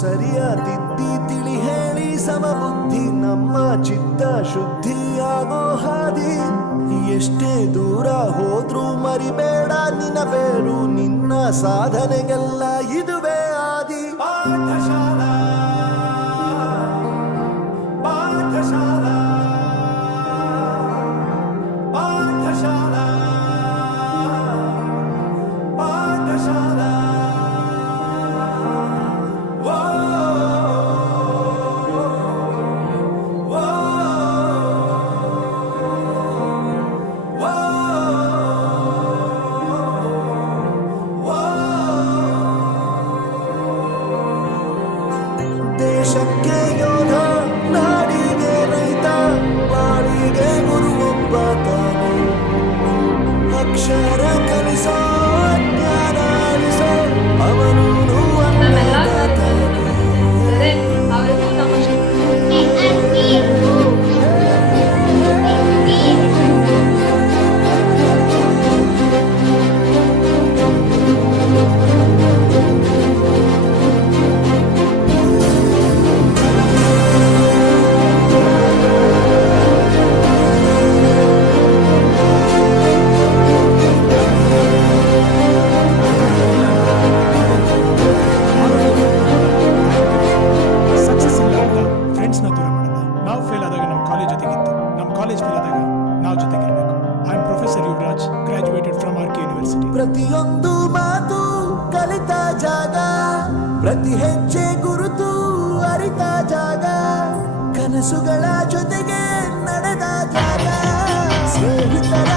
ಸರಿಯ ತಿದ್ದಿ ತಿಳಿ ಹೇಳಿ ಸಮಬುದ್ಧಿ ನಮ್ಮ ಚಿತ್ತ ಶುದ್ಧಿಯಾಗೋ ಹಾದಿ. ಎಷ್ಟೇ ದೂರ ಹೋದ್ರೂ ಮರಿಬೇಡ ನಿನ್ನ ಬೇರು, ನಿನ್ನ ಸಾಧನೆಗೆಲ್ಲ ಇದುವೇ ಆದಿ. ಪಾಠಶಾಲಾ ಪಾಠಶಾಲಾ ಪಾಠಶಾಲಾ ಪಾಠಶಾಲಾ. ದೇಶಕ್ಕೆ ಯೋಧ, ನಾಡಿಗೆ ರೈತ, ಬಾಳಿಗೆ ಗುರುವೊಬ್ಬ ತಾನೆ. ಅಕ್ಷರ ಕಲಿಸೋ, ಜ್ಞಾನ ಅಳಿಸೋ, ಅವನು ಪ್ರತಿಯೊಂದು ಮಾತು ಕಲಿತ ಜಾಗ, ಪ್ರತಿ ಹೆಜ್ಜೆ ಗುರುತು ಅರಿತ ಜಾಗ, ಕನಸುಗಳ ಜೊತೆಗೆ ನಡೆದ ಜಾಗ, ಸ್ನೇಹಿತರ